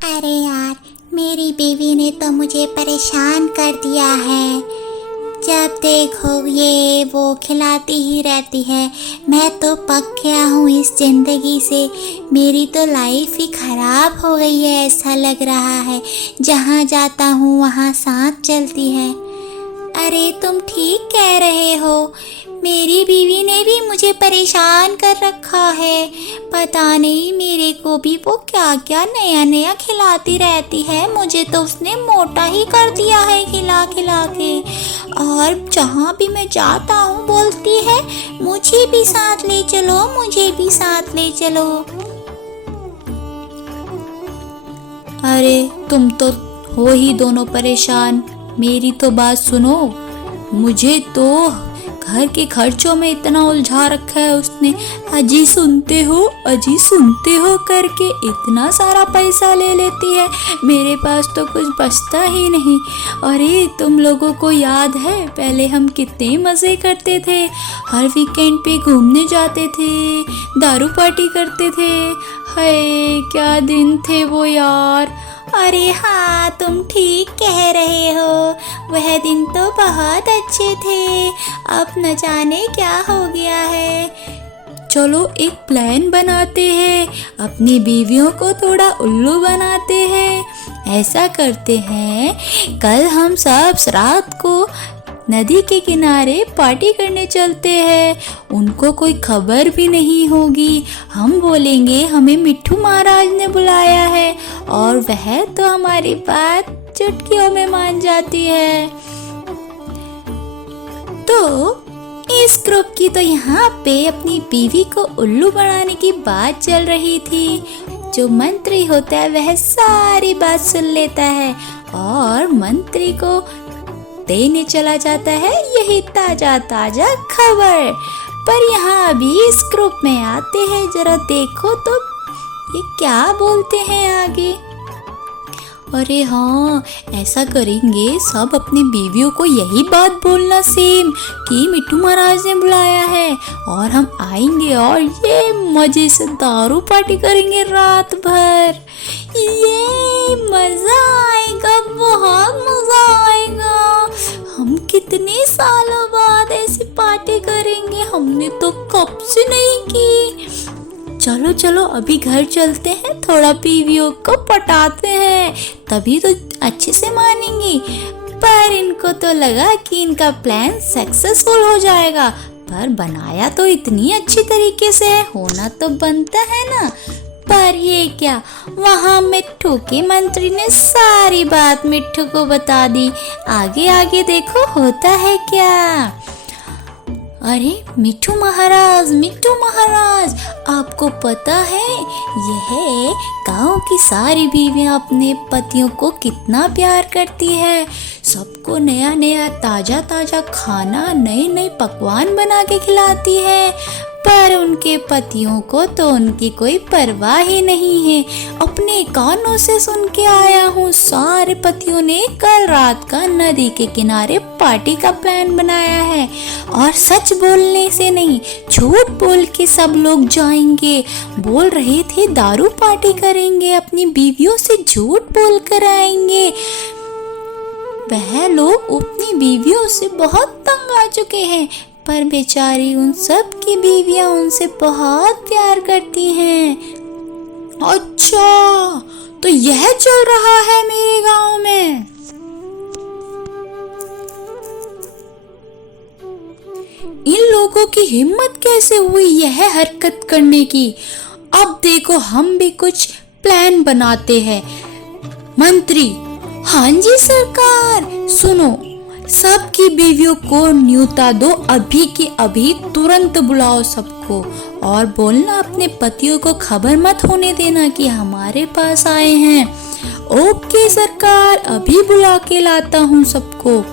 अरे यार, मेरी बीवी ने तो मुझे परेशान कर दिया है। जब देखो ये वो खिलाती ही रहती है। मैं तो पक गया हूँ इस ज़िंदगी से। मेरी तो लाइफ ही ख़राब हो गई है, ऐसा लग रहा है। जहाँ जाता हूँ वहाँ सांप चलती है। अरे तुम ठीक कह रहे हो, मेरी बीवी ने भी मुझे परेशान कर रखा है। पता नहीं मेरे को भी वो क्या क्या नया नया खिलाती रहती है। मुझे तो उसने मोटा ही कर दिया है खिला खिला के। और जहाँ भी मैं जाता हूँ बोलती है मुझे भी साथ ले चलो, मुझे भी साथ ले चलो। अरे तुम तो हो ही दोनों परेशान। मेरी तो बात सुनो। मुझे तो घर के खर्चों में इतना उलझा रखा है उसने। अजी सुनते हो करके इतना सारा पैसा ले लेती है। मेरे पास तो कुछ बचता ही नहीं। अरे तुम लोगों को याद है पहले हम कितने मज़े करते थे। हर वीकेंड पे घूमने जाते थे, दारू पार्टी करते थे। हाय क्या दिन थे वो यार। अरे हाँ, तुम ठीक कह रहे हो। वह दिन तो बहुत अच्छे थे। अब न जाने क्या हो गया है। चलो एक प्लान बनाते हैं, अपनी बीवियों को थोड़ा उल्लू बनाते हैं। ऐसा करते हैं, कल हम सब रात को नदी के किनारे पार्टी करने चलते हैं। उनको कोई खबर भी नहीं होगी। हम बोलेंगे हमें मिट्ठू महाराज ने बुलाया है और वह तो हमारी बात चुटकियों में मान जाती है। तो इस ग्रुप की तो यहाँ पे अपनी बीवी को उल्लू बनाने की बात चल रही थी। जो मंत्री होता है वह सारी बात सुन लेता है और मंत्री को देने चला जाता है यही ताजा ताजा खबर। पर यहाँ अभी इस ग्रुप में आते हैं, जरा देखो तो ये क्या बोलते हैं आगे। अरे हाँ, ऐसा करेंगे सब अपनी बीवियों को यही बात बोलना सेम कि मिट्ठू महाराज ने बुलाया है और हम आएंगे और ये मजे से दारू पार्टी करेंगे रात भर। ये मजा आएगा, बहुत मजा आएगा। हम कितने सालों बाद ऐसी पार्टी करेंगे, हमने तो कब से नहीं की। चलो चलो अभी घर चलते हैं, थोड़ा बीवियों को पटाते हैं, तभी तो अच्छे से मानेंगी। पर इनको तो लगा कि इनका प्लान सक्सेसफुल हो जाएगा, पर बनाया तो इतनी अच्छी तरीके से है, होना तो बनता है ना। पर ये क्या, वहाँ मिट्ठू के मंत्री ने सारी बात मिट्ठू को बता दी। आगे आगे देखो होता है क्या। अरे मिट्ठू महाराज, आपको पता है यह गांव की सारी बीवियां अपने पतियों को कितना प्यार करती है। सबको नया नया ताजा ताजा खाना, नए नए पकवान बना के खिलाती है। पर उनके पतियों को तो उनकी कोई परवाह ही नहीं है। अपने कानों से सुन के आया हूँ, सारे पतियों ने कल रात का नदी के किनारे पार्टी का प्लान बनाया है। और सच बोलने से नहीं, झूठ बोल के सब लोग जाएंगे। बोल रहे थे दारू पार्टी करेंगे, अपनी बीवियों से झूठ बोल कर आएंगे। वह लोग अपनी बीवियों से बहुत तंग आ चुके हैं, पर बेचारी उन सब की बीवियां उनसे बहुत प्यार करती हैं। अच्छा, तो यह चल रहा है मेरे गांव में। इन लोगों की हिम्मत कैसे हुई यह हरकत करने की। अब देखो हम भी कुछ प्लान बनाते हैं। मंत्री, हाँ जी सरकार। सुनो, सबकी बीवियों को न्योता दो, अभी के अभी तुरंत बुलाओ सबको। और बोलना अपने पतियों को खबर मत होने देना कि हमारे पास आए हैं। ओके सरकार, अभी बुला के लाता हूँ सबको।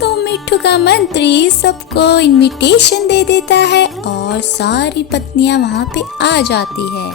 तो मिट्ठू का मंत्री सबको इनविटेशन दे देता है और सारी पत्नियां वहाँ पे आ जाती है।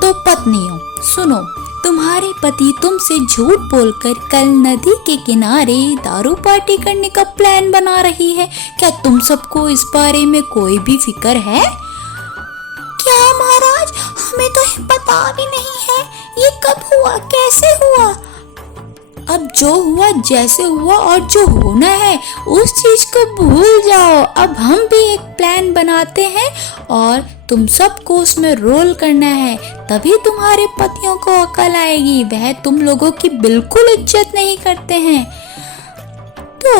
तो पत्नियों सुनो, तुम्हारे पति तुमसे झूठ बोलकर कल नदी के किनारे दारू पार्टी करने का प्लान बना रही है। क्या तुम सबको इस बारे में कोई भी फिक्र है? क्या महाराज, हमें तो पता भी नहीं है ये कब हुआ, कैसे हुआ? अब जो हुआ जैसे हुआ और जो होना है उस चीज को भूल जाओ। अब हम भी एक प्लान बनाते हैं और तुम सबको उसमें रोल करना है, तभी तुम्हारे पतियों को अकल आएगी। वह तुम लोगों की बिल्कुल इज्जत नहीं करते हैं। तो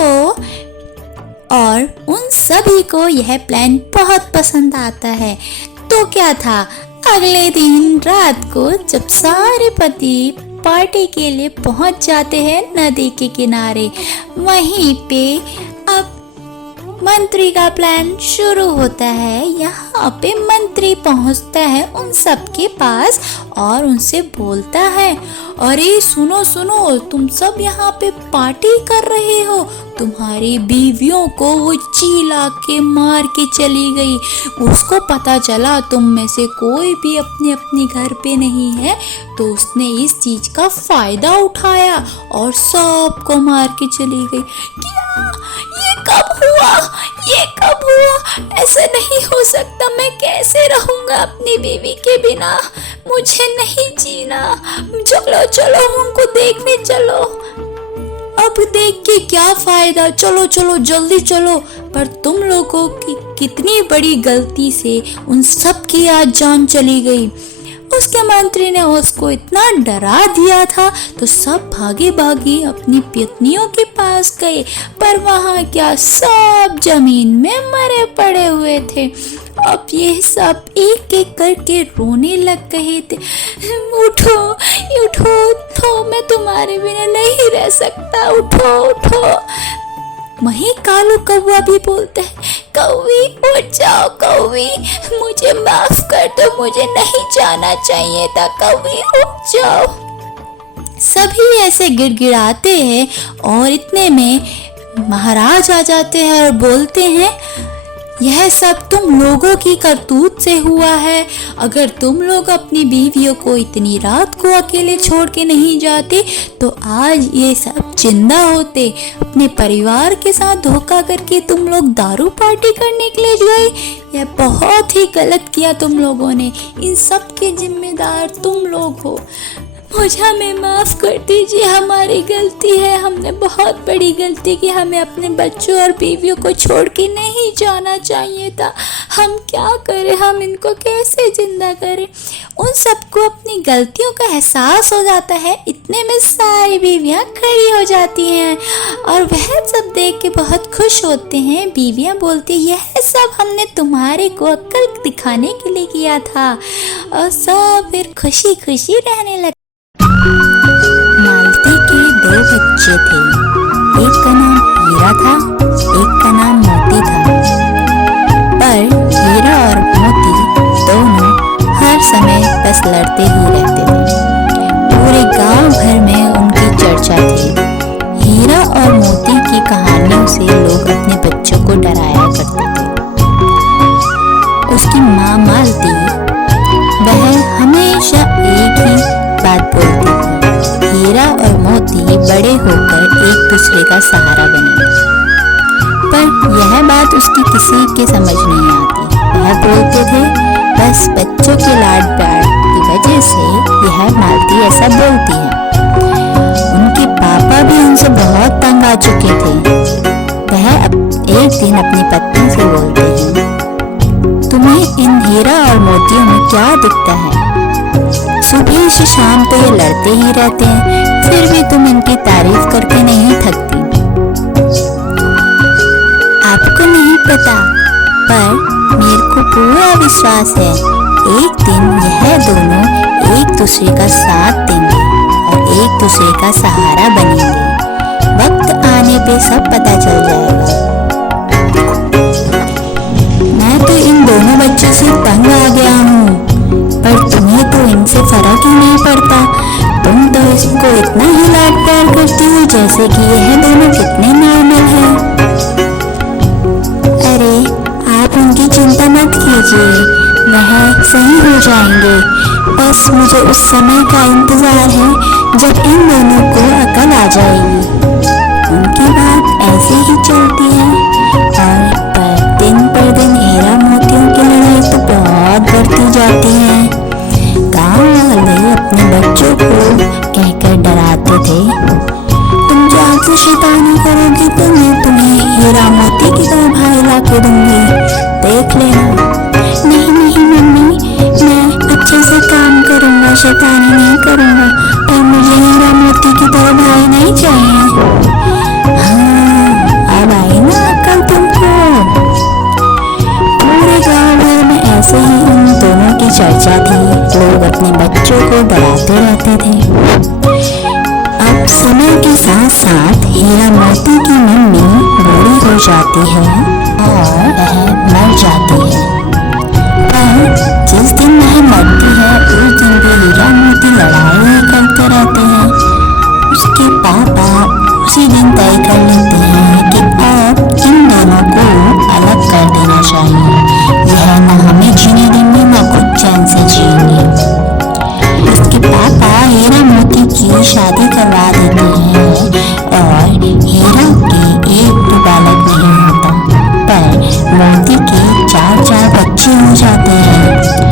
और उन सभी को यह प्लान बहुत पसंद आता है। तो क्या था, अगले दिन रात को जब सारे पति पार्टी के लिए पहुंच जाते हैं नदी के किनारे, वहीं पे अब मंत्री का प्लान शुरू होता है। यहाँ पे मंत्री पहुंचता है उन सब के पास और उनसे बोलता है, अरे सुनो सुनो, तुम सब यहाँ पे पार्टी कर रहे हो, तुम्हारी बीवियों को वो चिल्ला के मार के चली गई। उसको पता चला तुम में से कोई भी अपने अपने घर पे नहीं है, तो उसने इस चीज का फायदा उठाया और सबको मार के चली गई। क्या ये कब हुआ, ये कब हुआ? ऐसा नहीं हो सकता, मैं कैसे रहूंगा अपनी बीवी के बिना? मुझे नहीं जीना। चलो चलो उनको देखने चलो। अब देख के क्या फायदा, चलो चलो जल्दी चलो। पर तुम लोगों की कितनी बड़ी गलती से उन सब की आज जान चली गई। उसके मंत्री ने उसको इतना डरा दिया था, तो सब भागे भागे अपनी पत्नियों के पास गए, पर वहाँ क्या, सब जमीन में मरे पड़े हुए थे। अब ये सब एक एक करके रोने लग गए थे। उठो उठो उठो, मैं तुम्हारे बिना नहीं रह सकता, उठो उठो। वहीं कालू कौवा भी बोलता है, कौवी उठ जाओ, कौवी मुझे माफ कर दो, मुझे नहीं जाना चाहिए था, कौवी उठ जाओ। सभी ऐसे गिड़गिड़ाते हैं और इतने में महाराज आ जाते हैं और बोलते हैं, यह सब तुम लोगों की करतूत से हुआ है। अगर तुम लोग अपनी बीवियों को इतनी रात को अकेले छोड़ के नहीं जाते तो आज ये सब जिंदा होते। अपने परिवार के साथ धोखा करके तुम लोग दारू पार्टी करने के लिए गए। यह बहुत ही गलत किया तुम लोगों ने, इन सब के जिम्मेदार तुम लोग हो। मुझे हमें माफ कर दीजिए, हमारी गलती है, हमने बहुत बड़ी गलती की। हमें अपने बच्चों और बीवियों को छोड़ के नहीं जाना चाहिए था। हम क्या करें, हम इनको कैसे जिंदा करें? उन सबको अपनी गलतियों का एहसास हो जाता है। इतने में सारी बीवियां खड़ी हो जाती हैं और वह सब देख के बहुत खुश होते हैं। बीवियां बोलती, यह सब हमने तुम्हारे को अक्ल दिखाने के लिए किया था। और सब फिर खुशी खुशी रहने लगे। मालती के दो बच्चे थे, एक का नाम हीरा था, एक का नाम मोती था। पर हीरा और मोती दोनों हर समय बस लड़ते ही रहते थे। पूरे गांव भर में उनकी चर्चा थी। हीरा और मोती की कहानियों से लोग अपने बच्चों को डराया करते थे। उसकी माँ मालती, वह हमेशा एक ही बात बोलती थी, हीरा और मोती बड़े होकर एक दूसरे का सहारा बनेंगे। पर यह बात उसकी किसी के समझ नहीं आती। वह बोलते थे, बस बच्चों के लाड प्यार की वजह से यह मालती ऐसा बोलती है। उनके पापा भी उनसे बहुत तंग आ चुके थे। वह एक दिन अपनी पत्नी से बोलते हैं, तुम्हें इन हीरा और मोतियों में क्या दिखता है? सुबह से शाम तो ये लड़ते ही रहते हैं, फिर भी तुम इनकी तारीफ करके नहीं थकती। आपको नहीं पता, पर मेरे को पूरा विश्वास है, एक दिन यह दोनों एक दूसरे का साथ देंगे और एक दूसरे का सहारा बनेंगे। वक्त आने पे सब पता चल जाएगा। मैं तो इन दोनों बच्चों से तंग आ गया हूँ, पर तुम्हें तो इनसे फर्क ही नहीं पड़ता। तुम तो इसको इतना ही लाड प्यार करती हो जैसे कि यह दोनों कितने नॉर्मल हैं। अरे आप उनकी चिंता मत कीजिए, वह सही हो जाएंगे। बस मुझे उस समय का इंतजार है जब इन दोनों को अकल आ जाएगी। उनकी बात ऐसे ही चलती है और दिन पर दिन हीरा मोतियों की लड़ाई तो बहुत बढ़ती जाती है। गाँव वाले अपने बच्चों को कहकर डराते थे, तुम जान से शैतानी करोगी तो मैं तुम्हें हीरा मोती की तरह भाई ला के दूंगी, देख लेना। नहीं नहीं मम्मी, मैं अच्छे से काम करूंगा, शैतानी नहीं करूंगा, और मुझे हीरा मोती की तरह भाई नहीं चाहिए। हाँ, अब आई ना अक्ल तुमको। पूरे गांव भर में ऐसे ही उन दोनों की चर्चा थी। लोग अपने बच्चों को डराते रहते थे। अब समय के साथ साथ हीरा मोती की मम्मी बूढ़ी हो जाती है और वह मर जाती है। पर जिस दिन वह मरती है उस दिन भी हीरा मोती लड़ाई करते रहते हैं। उसके पापा उसी दिन तय कर लेते हैं कि अब इन दोनों को अलग कर देना चाहिए। यह न हमें जीने देंगे न खुद चैन से जिएंगे। उसके पापा हीरा मोती की शादी करवा देते हैं और हीरा के एक भी बालक नहीं होता, पर मोती के 4 बच्चे हो जाते हैं।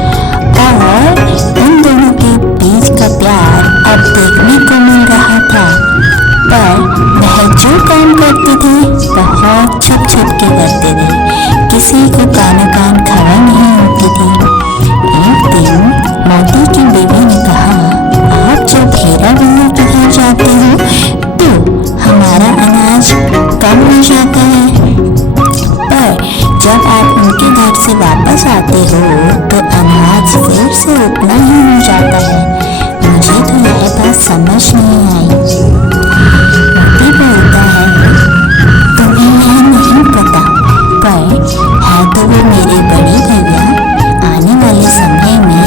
और उन दोनों के बीच का प्यार अब देखने को मिल रहा था। पर वह जो काम करते थे बहुत छुप छुप के करते थे, किसी को कानो कान खबर नहीं होती थी। एक दिन मोती की बीवी ने कहा, आप जब हीरा भैया के घर जाते हो तो हमारा अनाज कम हो जाता है, पर जब आप उनके घर से वापस आते हो तो अनाज फिर से उतना ही हो जाता है। मुझे तो यह बात समझ नहीं आई। मोती बोलता है, तुम्हें यह नहीं पता, पर है तो वो मेरे बड़े भैया। आने वाले समय में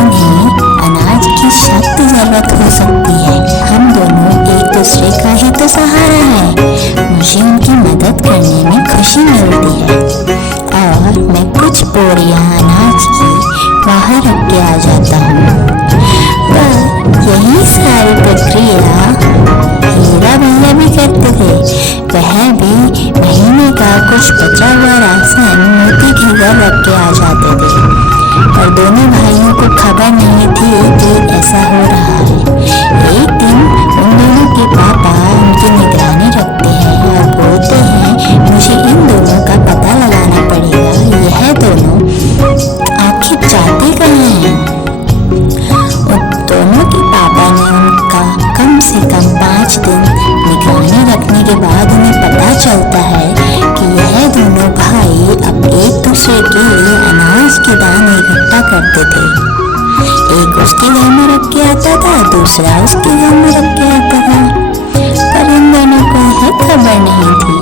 उन्हें अनाज की सख्त जरूरत हो सकती है। हम दोनों एक दूसरे का ही तो सहारा है। मुझे उनकी मदद करने में खुशी मिलती है और मैं कुछ बोरियां अनाज की बाहर रख के आ जाता हूँ। पर यही सारी प्रक्रिया हीरा भैया भी करते थे। वह भी महीने का कुछ बचा हुआ राशन मोती के घर रख के आ जाते थे, पर दोनों भाइयों को खबर नहीं थी कि ऐसा हो रहा है। एक दिन उन दोनों के पापा उनकी निगरानी रखते हैं और बोलते हैं, मुझे इन दोनों का पता लगाना पड़ेगा। यह दोनों आखिर जाते कहाँ हैं? उन दोनों के पापा ने उनका कम से कम 5 दिन निगरानी रखने के बाद उन्हें पता चलता है कि यह दोनों भाई अब एक दूसरे के लिए अनाज के दाने इकट्ठा करते थे। एक उसके घर में रख के आता था, दूसरा उसके घर में रख के आता था, पर इन दोनों को यह खबर नहीं थी।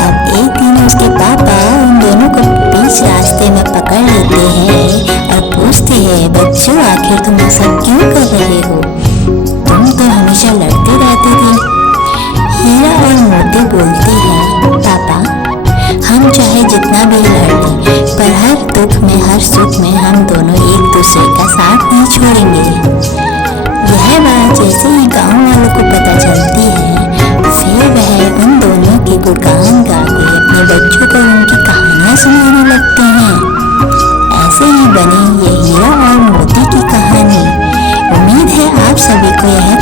अब एक दिन उसके पापा उन दोनों को बीच रास्ते में पकड़ लेते हैं और पूछते हैं, बच्चों आखिर तुम ऐसा क्यों कर रहे हो? तुम तो हमेशा लड़ते रहते थे। हीरा और मोती बोलते हैं, पापा हम चाहे जितना भी लड़ लें, पर हर दुख में हर सुख में हम दोनों एक दूसरे का साथ नहीं छोड़ेंगे। यह बात जैसे ही गांव वालों को पता चलती है, फिर वह उन दोनों के गुणगान गा के अपने बच्चों को उनकी कहानियां सुनाने लगते हैं। ऐसे ही बनी ये हीरा और मोती की कहानी। उम्मीद है आप सभी को यह